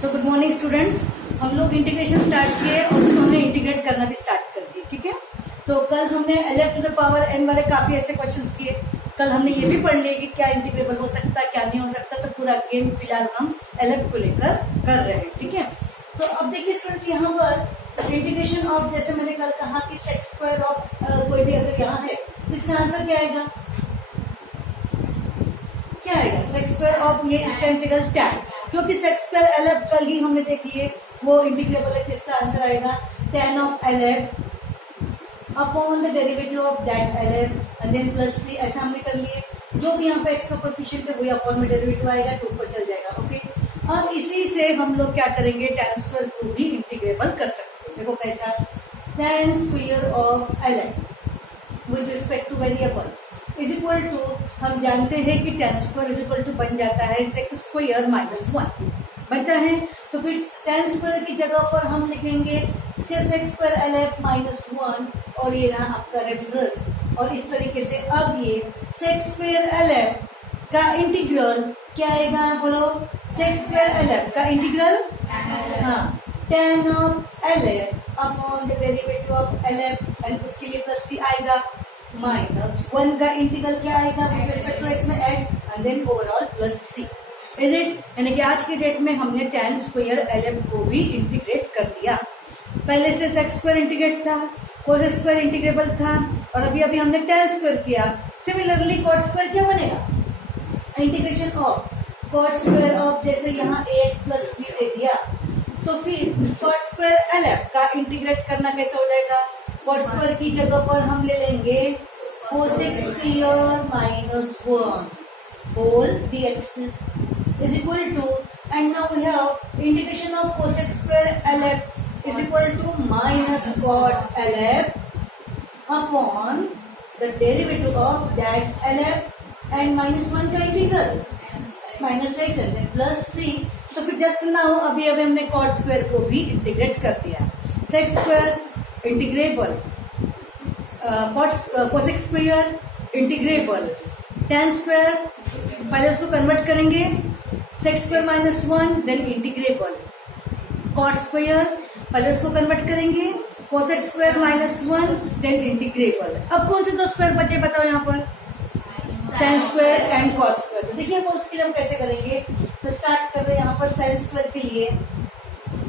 So good morning students. हम लोग integration start किए और उसको हमने इंटीग्रेट करना भी स्टार्ट कर दिया। ठीक है, तो कल हमने lf to the power n वाले काफी ऐसे क्वेश्चंस किए। कल हमने ये भी पढ़ लिया कि क्या इंटीग्रेबल हो सकता है क्या नहीं हो सकता, तो पूरा गेम फिलहाल हम lf को लेकर कर रहे हैं। ठीक है, तो अब देखिए स्टूडेंट्स, यहाँ पर इंटीग्रेशन ऑफ, जैसे मैंने कल कहा कि सेक्स स्क्वायर ऑफ कोई भी अगर यहाँ है तो इसका आंसर क्या आएगा, क्या आएगा? सेक्स स्क्वायर ऑफ ये इसका इंटीग्रल tan, क्योंकि सेक्स स्क्वायर lf कल ही हमने देख लिए वो इंटीग्रेबल है, इसका आंसर आएगा tan of lf upon the derivative of that lf and then plus c। ऐसा हमने कर लिए, जो भी यहाँ पे x का कोएफिशिएंट है वही अपॉन में डेरिवेटिव आएगा, 2 पर चल जाएगा। ओके, अब इसी से हम लोग क्या करेंगे, tan स्क्वायर को भी इंटीग्रेबल कर सकते हैं। देखो कैसा, tan square of lf with respect to variable is equal to, हम जानते हैं कि tan square is equal to बन जाता है सेक्स स्क्वायर माइनस 1 बनता है। तो फिर tan स्क्वायर की जगह पर हम लिखेंगे सेक्स स्क्वायर lf माइनस 1 और ये रहा आपका रेफरेंस। और इस तरीके से अब ये सेक्स स्क्वायर lf का इंटीग्रल क्या आएगा, बोलो? सेक्स स्क्वायर lf का इंटीग्रल, हाँ, tan of lf upon the derivative of lf and उसके लिए प्लस c आएगा, माइनस 1 का इंटीग्रल क्या आएगा विद रिस्पेक्ट टू x में x and then overall plus c। Is it? यानी कि आज की डेट में हमने tan स्क्वायर lf को भी इंटीग्रेट कर दिया। पहले से सेक्स स्क्वायर इंटीग्रेट था, कोस स्क्वायर इंटीग्रेबल था, और अभी अभी हमने tan स्क्वायर किया। सिमिलरली कॉट स्क्वायर क्या बनेगा, integration of cot square of, जैसे यहाँ ax प्लस b दे दिया, तो फिर कॉट स्क्वायर lf का इंटीग्रेट करना कैसा हो जाएगा, कॉट स्क्वायर की जगह पर हम ले लेंगे cosec square minus 1 whole dx is equal to, and now we have integration of cosec square lf is equal to minus cot lf upon the derivative of that lf and minus 1 का integral minus x and then plus c। तो फिर just now अभी हमने cot square को भी integrate कर दिया। Sec square integrable, cosec square integrable, tan square पहले उसको कन्वर्ट करेंगे sec square minus 1 then integrable, cot square पहले उसको कन्वर्ट करेंगे cosec square minus 1 then integrable. अब कौन से दो स्क्वायर बचे बताओ यहाँ पर, sine square and cos square. तो देखिए अब उसके लिए हम कैसे करेंगे, तो स्टार्ट कर रहे हैं यहाँ पर साइन स्क्वायर के लिए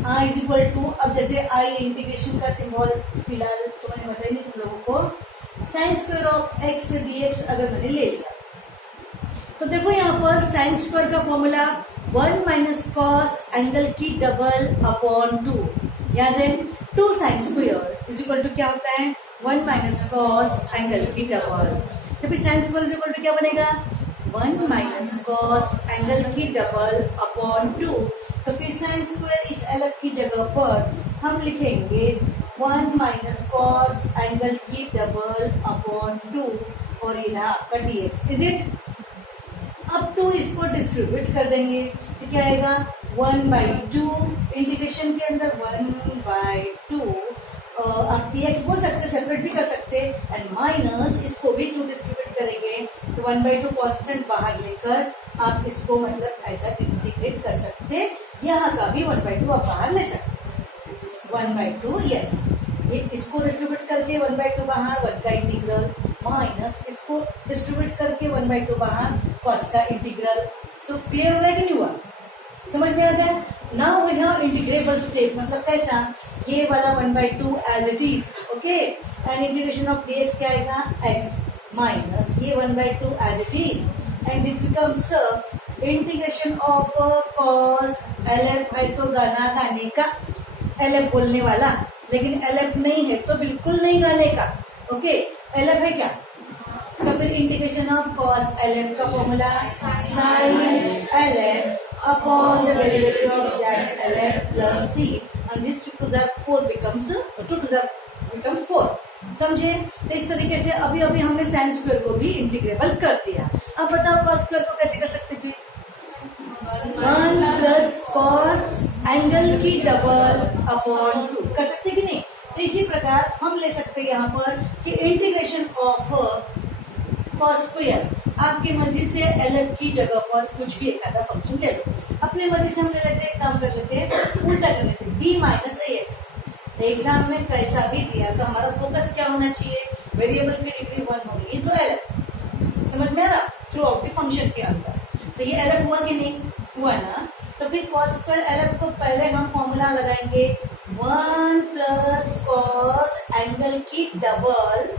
i इज इक्वल टू, अब जैसे i इंटीग्रेशन का सिंबल फिलहाल तो मैंने बताया नहीं तुम लोगों को, sine square of x dx अगर मैंने ले लिया तो देखो यहाँ पर साइन स्क्वायर का फॉर्मूला 1 माइनस कॉस एंगल की डबल अपॉन 2, याद है 2 sine square is equal to क्या होता है 1 माइनस कॉस एंगल की डबल। तो फिर sine square is equal to क्या बनेगा 1 माइनस कॉस एंगल की डबल अपॉन 2। तो फिर साइन स्क्वायर इस lf की जगह पर हम लिखेंगे 1 माइनस कॉस एंगल की डबल अपॉन 2 और ये रहा आपका dx। Is it? अब 2 इसको डिस्ट्रीब्यूट कर देंगे तो क्या आएगा 1/2 इंटीग्रेशन के अंदर 1/2, आप dx बोल सकते, सेपरेट भी कर सकते, एंड माइनस इसको भी 2 डिस्ट्रीब्यूट करेंगे तो 1/2 कांस्टेंट बाहर लेकर आप इसको मतलब ऐसा इंटीग्रेट कर सकते, यहाँ का भी 1/2 आप बाहर ले सकते, 1/2 यस, ये इसको डिस्ट्रीब्यूट करके 1/2 बाहर 1 का इंटीग्रल, माइनस इसको डिस्ट्रीब्यूट करके 1/2 बाहर कॉस का इंटीग्रल। तो क्लियर हो रहा है कि नहीं हुआ, समझ में आ गया? Now we have integrable step, मतलब कैसा, ये वाला 1/2 as it is, okay, and integration of dx क्या आएगा x माइनस ये 1/2 as it is, and this becomes integration of cos lf है तो गाना गाने का, lf बोलने वाला, लेकिन lf नहीं है तो बिल्कुल नहीं गाने का, ओके, lf है क्या, तो फिर इंटीग्रेशन ऑफ कॉस lf का formula sine lf upon the derivative of that lf plus c and this 2 to the 4 becomes 4। समझे? तो इस तरीके से अभी अभी हमने साइन स्क्वायर को भी इंटीग्रेबल कर दिया। अब बताओ कॉस स्क्वायर को कैसे कर सकते थे, 1 प्लस कॉस एंगल की डबल अपॉन 2 कर सकते कि नहीं? तो इसी प्रकार हम ले सकते हैं यहाँ पर कि इंटीग्रेशन ऑफ कॉस स्क्वायर आपकी मर्जी से LF की जगह पर कुछ भी एक आधा फंक्शन ले लो। अपनी मर्जी से हम ले लेते हैं, काम कर लेते हैं, उल्टा कर लेते हैं, b माइनस ax। एग्जाम में कैसा भी दिया तो हमारा फोकस क्या होना चाहिए, वेरिएबल की डिग्री 1 होगी तो LF, समझ में आ रहा, थ्रू आउट द फंक्शन के अंदर। तो ये LF हुआ कि नहीं हुआ ना, तो फिर cos स्क्वायर LF को पहले हम फॉर्मूला लगाएंगे 1 प्लस कॉस एंगल की डबल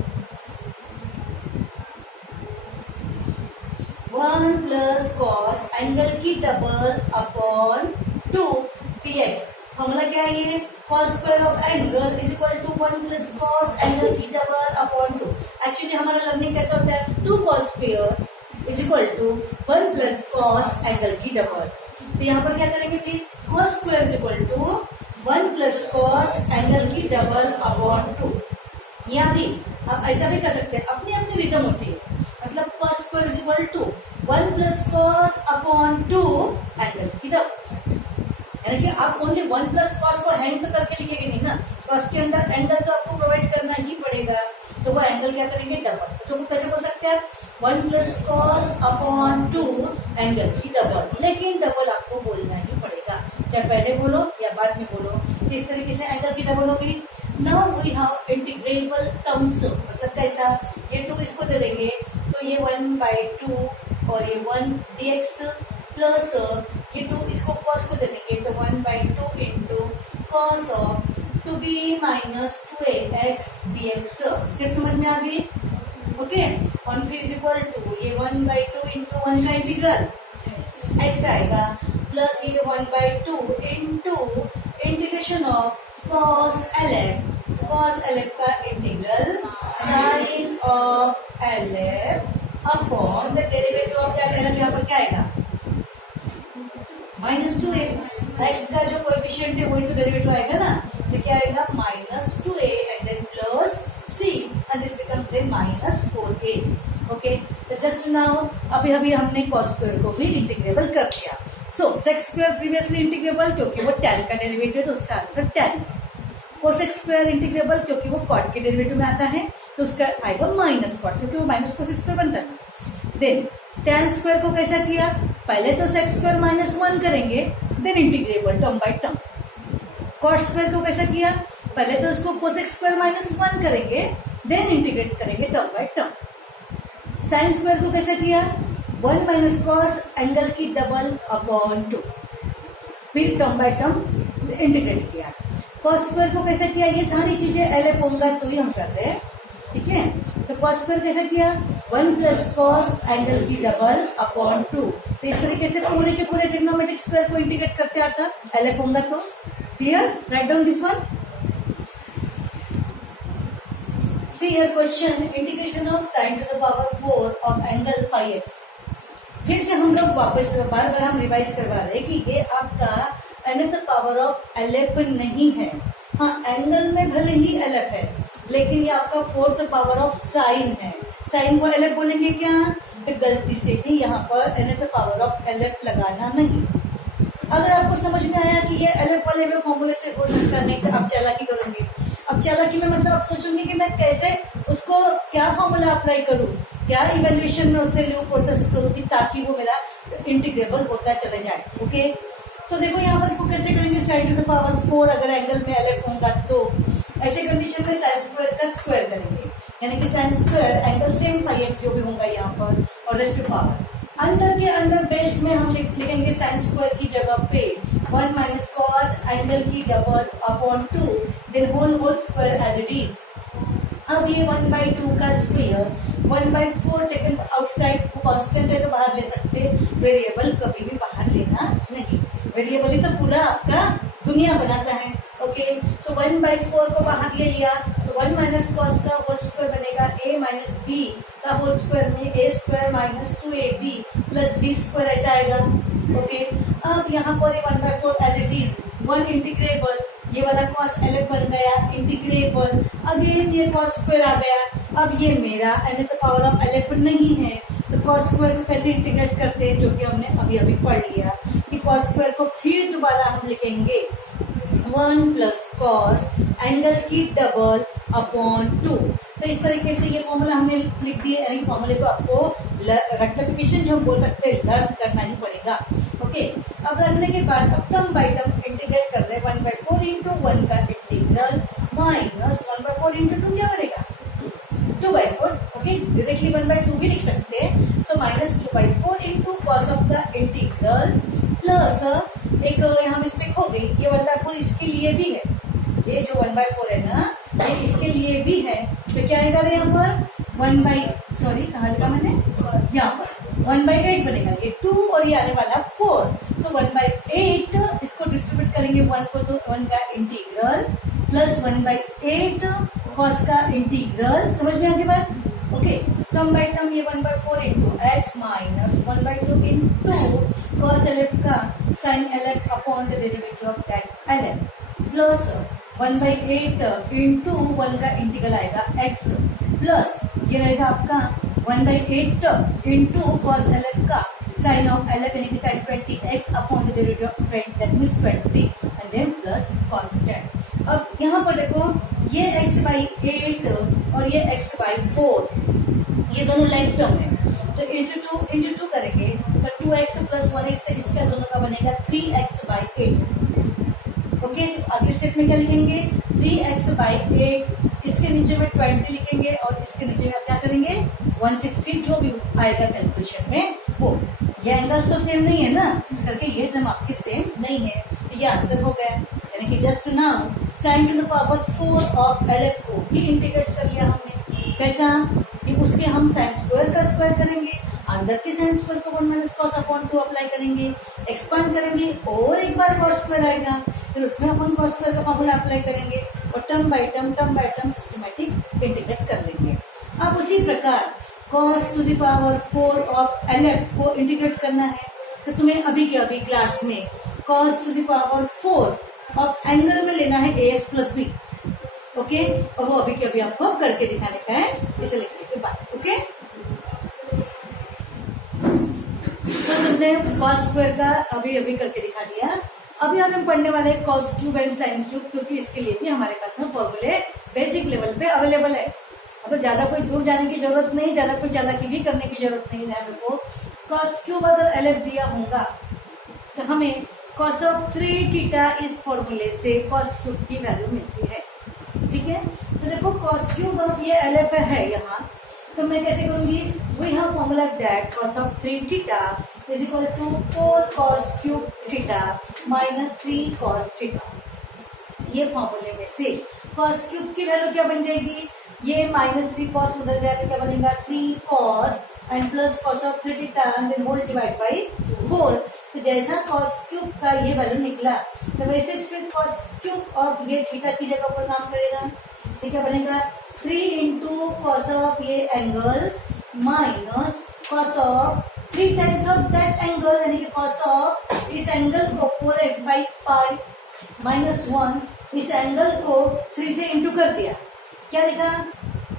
1 प्लस कॉस एंगल की डबल अपॉन 2 dx। फॉर्मूला क्या है ये, cos square of angle is equal to 1 plus cos angle की डबल अपॉन 2। एक्चुअली हमारा लर्निंग कैसा होता है, 2 cos square is equal to 1 plus cos angle की डबल। तो यहाँ पर क्या करेंगे फिर, cos square is equal to 1 plus cos angle की डबल अपॉन 2। यहाँ भी आप ऐसा भी कर सकते हैं, अपनी अपनी रिदम होती है, मतलब cos square is equal to 1 plus cos upon 2 angle की डबल। यानी कि आप ओनली 1 प्लस कॉस को हैंग तो करके लिखेंगे नहीं ना, कॉस के अंदर एंगल तो आपको प्रोवाइड करना ही पड़ेगा, तो वो एंगल क्या करेंगे, डबल। तो कैसे बोल सकते हैं आप, 1 प्लस कॉस अपॉन 2 एंगल की डबल, लेकिन डबल आपको बोलना ही पड़ेगा, चाहे पहले बोलो या बाद में बोलो। इस तरीके से एंगल की डबल होगी। Now we have integrable terms, मतलब कैसा, ये 2 इसको दे देंगे तो ये 1/2 और ये 1 dx प्लस ये 2 इसको कॉस को दे देंगे तो 1/2 into cos of 2b minus 2ax dx। Step समझ में आ गई, ओके। और फिर इज इक्वल टू ये 1/2 इंटू 1 का इंटीग्रल x आएगा प्लस ये 1/2 into integration of cos LF का integral sine of LF upon the derivative of that LF। यहाँ पर क्या आएगा, -2a। x का जो कोएफिशिएंट है वही तो डेरिवेटिव आएगा ना, तो क्या आएगा -2a and then plus c and this becomes then -4a। Okay, तो जस्ट नाउ अभी हमने cos स्क्वायर को भी इंटीग्रेबल कर दिया। So sec square previously integrable क्योंकि वो tan का डेरिवेटिव है तो उसका answer tan। cosec square integrable क्योंकि वो cot के डेरिवेटिव में आता है तो उसका आएगा -cot, क्योंकि वो -cosec स्क्वायर बनता है। देन tan स्क्वायर को कैसा किया, पहले तो sec स्क्वायर -1 करेंगे then integrable term by term. cot square को कैसा किया, पहले तो उसको cosec स्क्वायर -1 करेंगे देन इंटीग्रेट करेंगे term by term. sin square को कैसा किया, 1 माइनस कॉस एंगल की डबल अपॉन 2, फिर टर्म बाय टर्म इंटीग्रेट किया। cos स्क्वायर को कैसा किया, ये सारी चीजें LF होगा तो ही हम कर रहे हैं, ठीक है। तो cos स्क्वायर कैसा किया, 1 प्लस कॉस एंगल की डबल अपॉन 2। तो इस तरीके से पूरे के पूरे ट्रिग्नोमेट्रिक स्क्वायर को इंटीग्रेट करते आता LF होगा तो। Clear, write down this one. See here question, integration of sin to the power 4 of angle phi x। फिर से हम लोग वापस बार बार हम रिवाइज करवा रहे हैं कि ये आपका अनदर पावर ऑफ LF नहीं है। हाँ, एंगल में भले ही LF है लेकिन ये आपका 4th पावर ऑफ साइन है। साइन को LF बोलेंगे क्या, तो गलती से भी यहाँ पर अनदर पावर ऑफ LF लगाना नहीं। अगर आपको समझ में आया कि ये LF वाले में फॉर्मूले से हो सकता नहीं तो आप चालाकी करूंगी। अब चालाकी में मतलब आप सोचूंगी कि मैं कैसे उसको क्या फॉर्मूला अप्लाई करूं, क्या इवेल्युएशन में उसे लूं, प्रोसेस करूं कि ताकि वो मेरा इंटीग्रेबल होता चले जाए। ओके, तो देखो यहाँ पर इसको कैसे करेंगे, साइन टू द पावर 4 अगर एंगल में LF होगा तो ऐसे कंडीशन में साइन स्क्वायर का स्क्वायर करेंगे, यानी कि sine square angle same phi x जो भी होगा यहाँ पर और रेस्ट टू पावर। अंदर के अंदर बेस में हम लिखेंगे साइन स्क्वायर की जगह पे 1 माइनस कॉस एंगल की double upon 2 then whole square as it is. अब ये 1/2 का स्क्वायर 1/4 टेकन आउटसाइड, कांस्टेंट है तो बाहर ले सकते, वेरिएबल कभी भी बाहर लेना नहीं। वेरिएबल ही तो पूरा आपका दुनिया बनाता है। ओके, तो 1/4 को बाहर ले लिया तो 1 माइनस कॉस का होल स्क्वायर बनेगा a माइनस बी का होल स्क्वायर में a square minus 2ab plus b square ऐसा आएगा। ओके, अब यहाँ पर 1/4 एज इट इज 1 इंटीग्रेबल, ये वाला cos LF बन गया इंटीग्रेबल, अगेन ये cos स्क्वायर आ गया। अब ये मेरा nth पावर ऑफ LF नहीं है तो cos स्क्वायर को कैसे इंटीग्रेट करते हैं, जो कि हमने अभी अभी पढ़ लिया कि cos स्क्वायर को फिर दोबारा हम लिखेंगे 1 प्लस कॉस एंगल की डबल अपॉन 2। तो इस तरीके से ये फॉर्मूला हमने लिख दिए, यानी फॉर्मूले को आपको रेक्टिफिकेशन जो हम बोल सकते हैं लर्न करना ही पड़ेगा। ओके, अब रखने के बाद अब टर्म बाय टर्म इंटीग्रेट कर रहे हैं। 1/4 इंटू 1 का इंटीग्रल माइनस 1/4 इंटू 2 क्या बनेगा 2/4। ओके, डायरेक्टली 1/2 भी लिख सकते हैं। So minus 2/4 into cos of the integral plus एक यहाँ मिस्टेक हो गई, ये 1/4 इसके लिए भी है, ये जो 1/4 है ना ये इसके लिए भी है। तो क्या आएगा यहाँ पर कहाँ लिखा मैंने, यहाँ पर 1/8 बनेगा, ये 2 और ये आने वाला 4। तो 1/8 इसको डिस्ट्रीब्यूट करेंगे 1 को, तो 1 का इंटीग्रल प्लस 1/8 कॉस का इंटीग्रल। समझ में आ गई बात? ओके, टर्म बाय टर्म ये 1/4 into x minus 1/2 into cos LF का sine LF upon the derivative of that LF plus 1/8 into 1 का इंटीग्रल आएगा x प्लस ये रहेगा आपका 1/8 इंटू कॉस LF का साइन ऑफ LF यानी कि sine 20x upon the derivative of 20 that means 20 and then plus constant. अब यहाँ पर देखो ये x/8 और ये x/4 ये दोनों लाइक टर्म है, तो इंटू टू करेंगे तो 2x प्लस 1x तक इसका दोनों का बनेगा 3x/8। ओके, तो अगले स्टेप में क्या लिखेंगे 3x/8, इसके नीचे में 20 लिखेंगे और इसके नीचे में क्या करेंगे 160 जो भी आएगा कैलकुलेशन में वो। ये एंगल्स तो सेम नहीं है ना, करके ये टर्म आपके सेम नहीं है, तो ये आंसर हो गया। यानी कि just now sin to the power 4 of LF को भी इंटीग्रेट कर लिया हमने। कैसा कि उसके हम साइन स्क्वायर का स्क्वायर करेंगे, अंदर के साइन स्क्वायर को 1 माइनस कॉस अपॉन 2 अप्लाई करेंगे, एक्सपांड करेंगे और एक बार कॉस स्क्वायर आएगा, फिर उसमें अपन कॉस स्क्वायर का फॉर्मूला अप्लाई करेंगे और term by term systematic integrate कर लेंगे। अब उसी प्रकार cos to the power 4 of LF को इंटीग्रेट करना है, तो तुम्हें अभी के अभी क्लास में cos to the power 4 of angle में लेना है AX प्लस B। ओके, और वो अभी के अभी आपको करके दिखाने का है, इसे लिखने के बाद। ओके, तो तुमने cos स्क्वायर का अभी अभी करके दिखा दिया। अभी हम पढ़ने वाले cos cube and sin cube, क्योंकि इसके लिए भी हमारे पास में फॉर्मूले बेसिक लेवल पे अवेलेबल है, तो ज्यादा कोई दूर जाने की जरूरत नहीं, ज्यादा कोई चालाकी भी करने की जरूरत नहीं है। को cos क्यूब अगर LF दिया होगा तो हमें cos ऑफ 3θ इस फॉर्मूले से cos क्यूब की वैल्यू मिलती है। ठीक है, तो देखो cos क्यूब अब ये LF है यहाँ, तो मैं कैसे करूंगी, we have formula that cos of 3θ is equal to 4 cos cube θ minus 3 cos θ। ये फॉर्मूले में से cos क्यूब की वैल्यू क्या बन जाएगी, ये माइनस 3 cos उधर गया तो क्या बनेगा 3 cos and plus cos of 3θ and then whole divide by 4। तो जैसा cos क्यूब का ये वैल्यू निकला तो वैसे फिर cos क्यूब ऑफ ये थीटा की जगह पर काम करेगा, तो क्या बनेगा 3 इंटू कॉस ऑफ ये angle minus cos of 3 times of that angle, यानी कि कॉस ऑफ इस एंगल को 4x/पाई माइनस 1 इस एंगल को 3 से इंटू कर दिया। क्या लिखा,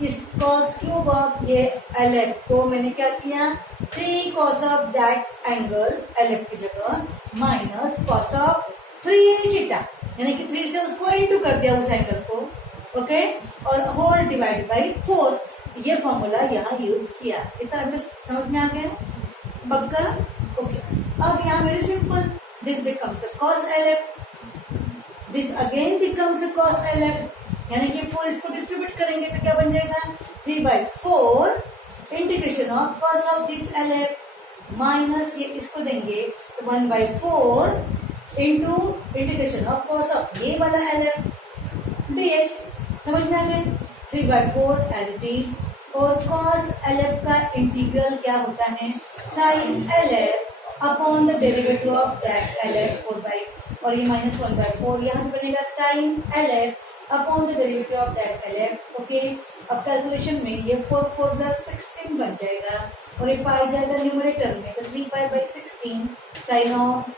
इस कॉस क्यूब ऑफ ये LF को मैंने क्या किया 3 cos of that angle LF की जगह माइनस कॉस ऑफ 3θ, यानी कि 3 से उसको इंटू कर दिया उस एंगल को। ओके, और होल डिवाइड बाई 4, ये फॉर्मूला यहाँ यूज किया। इतना समझ में आ गया पक्का? ओके, अब यहाँ very simple, this becomes cos LF, this again becomes cos LF, यानी कि 4 इसको डिस्ट्रीब्यूट करेंगे तो क्या बन जाएगा 3/4 integration of cos of this LF minus ये इसको देंगे तो 1/4 into integration of cos of ये वाला LF dx। समझ में आ गए, 3/4 एज इट इज, और cos LF का इंटीग्रल क्या होता है sin LF upon the derivative of that LF 4/, और ये माइनस 1/4 यहाँ पे बनेगा sin LF upon the derivative of that LF। Okay, अब कैलकुलेशन में ये 4 4 16 बन जाएगा और ये पाई जाएगा न्यूमरेटर में, तो 3π/16 साइन ऑफ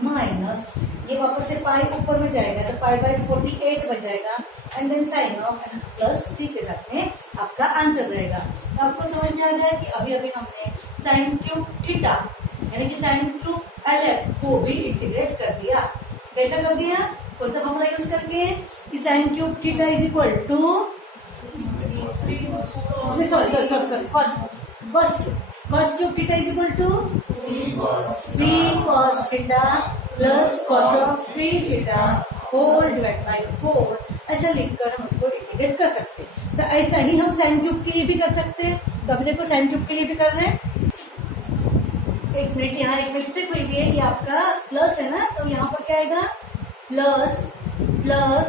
माइनस ये वापस से पाई ऊपर में जाएगा तो π/48 बन जाएगा and then sine of plus C के साथ में आपका आंसर रहेगा। तो आपको समझ में आ गया कि अभी अभी हमने साइन क्यूब थीटा यानी कि साइन क्यूब LF को भी इंटीग्रेट कर दिया। कैसा कर दिया, कौन सा फॉर्मूला यूज करके कि sine cube theta is equal to cos cube theta is equal to 3 cos theta plus cos of 3 theta whole divide by 4, ऐसा लिखकर हम उसको इंटीग्रेट कर सकते हैं। तो ऐसा ही हम साइन क्यूब के लिए भी कर सकते हैं। तो अभी देखो साइन क्यूब के लिए भी कर रहे हैं। एक मिनट, यहाँ एक मिस्टेक हुई है, ये आपका प्लस है ना, तो यहाँ पर क्या आएगा plus plus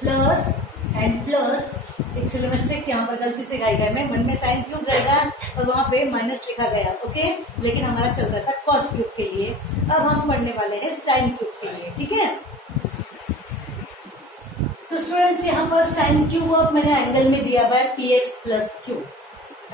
plus and plus. एक सिले मिस्टेक यहाँ पर गलती से गाई गया, मैं मन में साइन क्यूब रहेगा और वहां पे माइनस लिखा गया, ओके, लेकिन हमारा चल रहा था कॉस क्यूब के लिए। अब हम पढ़ने वाले हैं साइन क्यूब के लिए, ठीक है। तो स्टूडेंट्स यहाँ पर साइन क्यूब अब मैंने एंगल में दिया हुआ है px प्लस क्यू,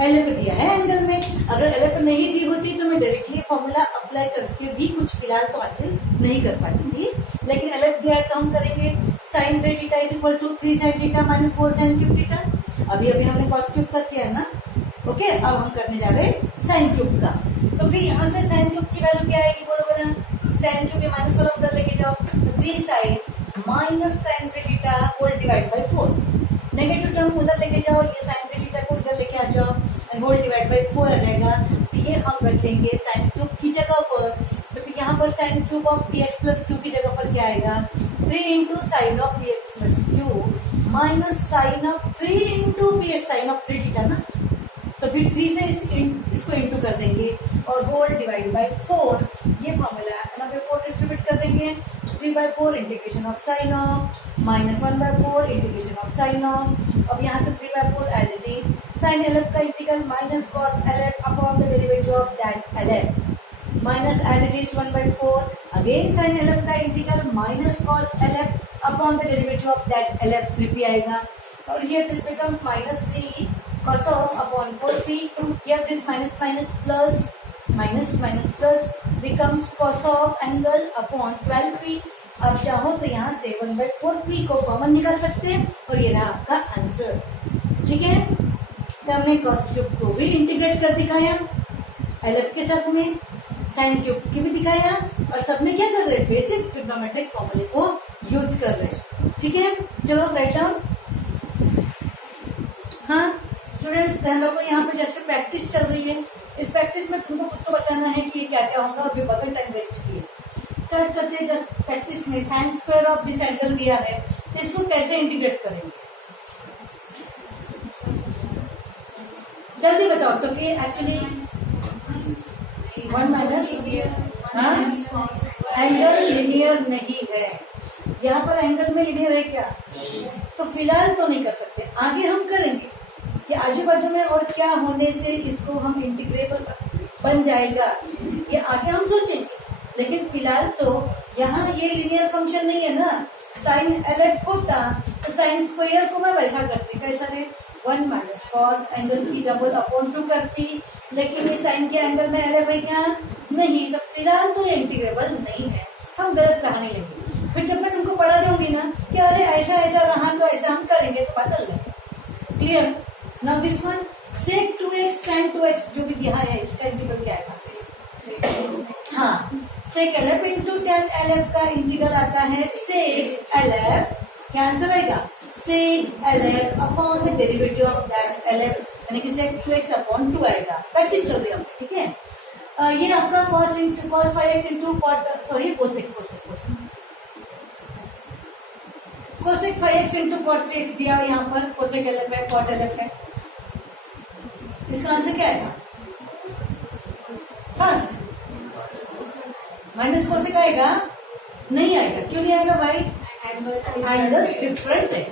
एलएफ दिया है एंगल में। अगर एलएफ नहीं दी होती तो मैं डायरेक्टली फॉर्मूला अप्लाई करके भी कुछ फिलहाल तो हासिल नहीं कर पाती थी, लेकिन एलएफ दिया है तो हम करेंगे sine 3 theta is equal to 3 sine theta minus 4 sine cube theta. अभी अभी हमने कॉस क्यूब का किया है ना, ओके। अब हम करने जा रहे हैं साइन क्यूब का। तो फिर यहाँ से साइन क्यूब की वैल्यू क्या आएगी, बरोबर है साइन क्यूब के माइनस वाला उधर लेके जाओ, 3 sine minus sine 3 theta whole divide by 4। Negative term उधर लेके जाओ, ये साइन 3 थीटा को इधर लेके आ जाओ एंड होल डिवाइड बाई 4 आ जाएगा। तो ये हम रखेंगे साइन क्यूब की जगह पर। तो फिर यहाँ पर sine cube of px plus q की जगह पर क्या आएगा, 3 into sine of px plus q minus sine of 3 into px sine of 3 theta ना, तो फिर 3 से इसको इंटू कर देंगे और होल डिवाइड बाई 4। ये फॉर्मूला है ना, 4 डिस्ट्रीब्यूट कर देंगे, 3/4 integration of sine of minus 1/4 integration of sine of. अब यहाँ से 3/4 as it is sine LF का integral minus cos LF upon the derivative of that LF minus as it is 1/4 again sine LF का integral minus cos LF upon the derivative of that LF 3p आएगा। और ये this become minus 3 cos of upon 4p, here this minus minus plus minus minus plus becomes cos of angle upon 12p। अब चाहो तो यहाँ से 1/4p को common निकाल सकते हैं और ये रहा आपका आंसर, ठीक है। तो हमने cos क्यूब को भी इंटीग्रेट कर दिखाया एलएफ के साथ में, साइन क्यूब की भी दिखाया, और सब में क्या कर रहे हैं, बेसिक ट्रिग्नोमेट्रिक फॉर्मूले को यूज कर रहे हैं, ठीक है। चलो राइट डाउन। हाँ स्टूडेंट्स, ध्यान रखो, यहाँ पे जैसे प्रैक्टिस चल रही है, इस प्रैक्टिस में तुमको खुद को बताना है कि ये क्या क्या होगा और बगल टाइम वेस्ट किए। स्टार्ट करते हैं जस्ट प्रैक्टिस में। Sine square of this angle दिया है, तो इसको कैसे इंटीग्रेट करेंगे, जल्दी बताओ। तो कि एक्चुअली 1 माइनस एंगल लिनियर नहीं है, यहाँ पर एंगल में लिनियर है क्या, तो फिलहाल तो नहीं कर सकते, आगे हम करेंगे कि आजू बाजू में और क्या होने से इसको हम इंटीग्रेबल बन जाएगा, ये आगे हम सोचेंगे। लेकिन फिलहाल तो यहाँ ये लिनियर फंक्शन नहीं है ना, साइन एलएफ होता तो साइन स्क्वायर को मैं वैसा करती, कैसा रे 1 माइनस कॉस एंगल की डबल अपॉन 2 करती, लेकिन ये साइन के एंगल में एलएफ है क्या, नहीं, तो फिलहाल तो ये इंटीग्रेबल नहीं है, हम गलत रहने लेंगे। फिर जब मैं तुमको पढ़ा दूंगी ना कि अरे ऐसा ऐसा रहा तो ऐसा हम करेंगे, तो बदल जाए। Clear. Now this one sec 2x tan 2x जो भी दिया है, इसका इंटीग्रल क्या है, हाँ sec LF into tan LF का इंटीग्रल आता है sec LF, क्या आंसर आएगा, sec LF upon the derivative of that LF, यानी कि sec 2x अपॉन 2 आएगा। प्रैक्टिस चल रही है, ठीक है। ये आपका cos 5x into cosec 5x into cot 3x दिया यहाँ पर, cosec LF है, cot LF है, इसका आंसर क्या आएगा, फर्स्ट माइनस कोसेक आएगा, नहीं आएगा, क्यों नहीं आएगा भाई, एंगल्स डिफरेंट है,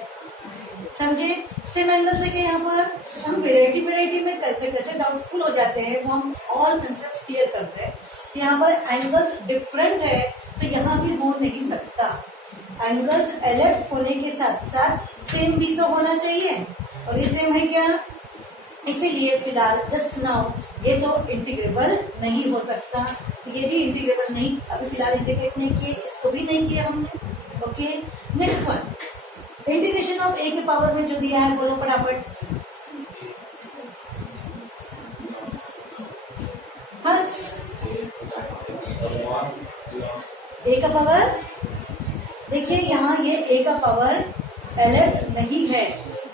समझे। सेम एंगल से क्या यहाँ पर हम वेराइटी में कैसे कैसे डाउटफुल हो जाते हैं, वो हम ऑल कंसेप्ट क्लियर कर रहे हैं। यहाँ पर एंगल्स डिफरेंट है तो यहाँ भी हो नहीं सकता, एंगल्स एलएफ होने के साथ साथ सेम भी तो होना चाहिए, और ये सेम है क्या, इसीलिए फिलहाल जस्ट नाउ ये तो इंटीग्रेबल नहीं हो सकता, तो ये भी इंटीग्रेबल नहीं, अभी फिलहाल इंटीग्रेट नहीं किए, इसको भी नहीं किया हमने। Okay, next one, integration of a के पावर में जो दिया है, बोलो फटाफट। फर्स्ट ए का पावर, देखिए यहाँ ये ए का पावर एलएफ नहीं है,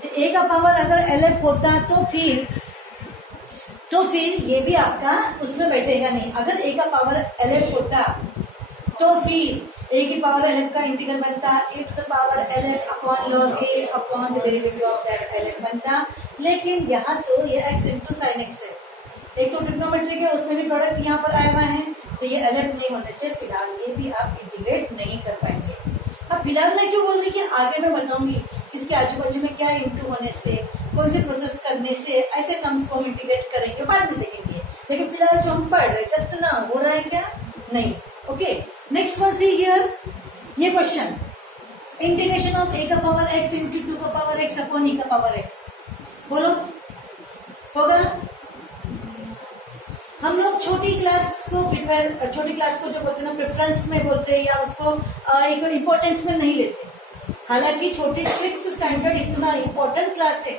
तो ए का पावर अगर एलएफ होता तो फिर तो फिर ये भी आपका उसमें बैठेगा नहीं। अगर a का पावर lf होता तो फिर a की पावर lf का इंटीग्रल बनता e to the power lf upon log a upon the derivative of that lf बनता। लेकिन यहाँ तो ये x इंटू साइन एक्स है, एक तो ट्रिग्नोमेट्री है उसमें भी प्रोडक्ट यहाँ पर आया हुआ है, तो ये lf नहीं होने से फिलहाल ये भी आप इंटीग्रेट नहीं कर पाएंगे। अब फिलहाल मैं क्यों बोल रही कि आगे मैं बताऊंगी इसके आजू बाजू में क्या इंटू होने से, कौन से प्रोसेस करने से ऐसे टर्म्स को हम इंटीग्रेट करेंगे, बाद में देखेंगे। लेकिन फिलहाल जो हम पढ़ रहे जस्ट ना हो रहा है क्या, नहीं। Okay, next one see here, ये क्वेश्चन इंटीग्रेशन ऑफ a का पावर x इंटू 2 का पावर x अपॉन e का पावर x, बोलो होगा। हम लोग छोटी क्लास को जो बोलते हैं ना प्रेफरेंस में बोलते हैं या उसको एक इम्पोर्टेंस में नहीं लेते। हालांकि छोटी 6th स्टैंडर्ड इतना इम्पोर्टेंट क्लास है।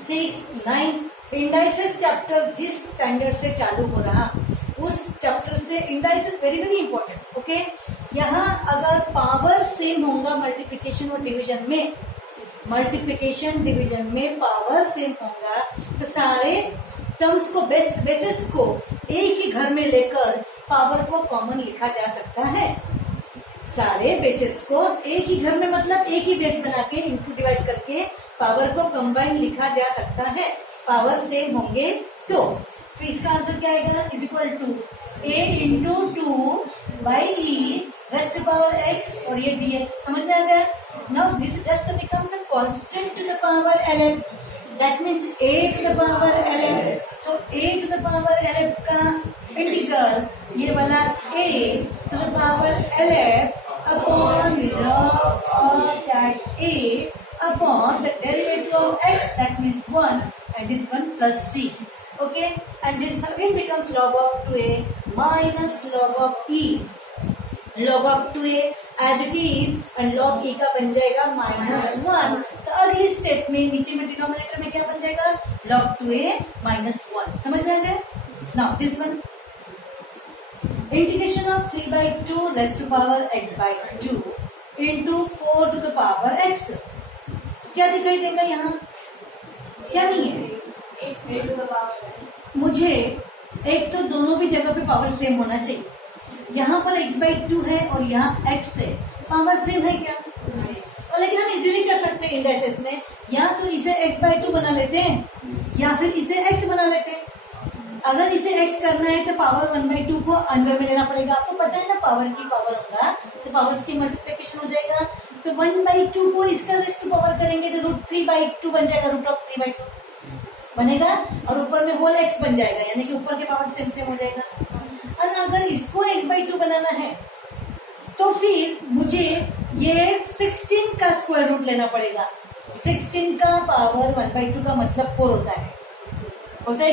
6, 9 इंडाइसेस चैप्टर जिस स्टैंडर्ड से चालू हो रहा उस चैप्टर से indices very very important. Okay, यहाँ अगर पावर सेम होगा मल्टीप्लिकेशन और डिवीजन में पावर सेम होगा तो सारे टर्म्स को बेसिस को एक ही घर में लेकर पावर को कॉमन लिखा जा सकता है। सारे बेसिस को एक ही घर में मतलब एक ही बेस बना के इंटू डिवाइड करके पावर को कंबाइन लिखा जा सकता है, पावर सेम होंगे तो। फिर इसका आंसर क्या आएगा, is equal to a into 2 by e raised power x और ये dx। समझ में आ गया। Now this just becomes a constant to the power ln, that means a to the power ln। तो a to the power ln का integral ये वाला a to the power ln upon log of that a upon the derivative of x, that means 1 and this one plus c. Okay, and this again becomes log of 2a minus log of e, log of 2a as it is and log e का बन जाएगा -1। तो अगली step में नीचे में denominator में क्या बन जाएगा, log 2a -1। समझ में आ गया। Now this one integration of 3/2 raised to power x/2 into 4 to the power x, क्या दिखाई देगा यहाँ, क्या नहीं है। मुझे एक तो दोनों भी जगह पे पावर सेम होना चाहिए। यहाँ पर x/2 है और यहाँ x है, पावर सेम है क्या, और लेकिन हम इजीली कर सकते हैं इंडाइसेस में, या तो इसे x/2 बना लेते हैं या फिर इसे x बना लेते हैं। अगर इसे x करना है तो पावर 1/2 को अंदर में लेना पड़ेगा। आपको पता है ना पावर की पावर होगा तो पावर्स की मल्टीप्लिकेशन हो जाएगा। तो 1/2 को इसका रेस्ट टू पावर करेंगे तो √3/2 बन जाएगा, √3/2 बनेगा और ऊपर में होल x बन जाएगा, यानी कि ऊपर के पावर सेम हो जाएगा। और अगर इसको x/2 बनाना है तो फिर मुझे ये 16 का स्क्वायर रूट लेना पड़ेगा। 16 का पावर 1/2 का मतलब 4 होता है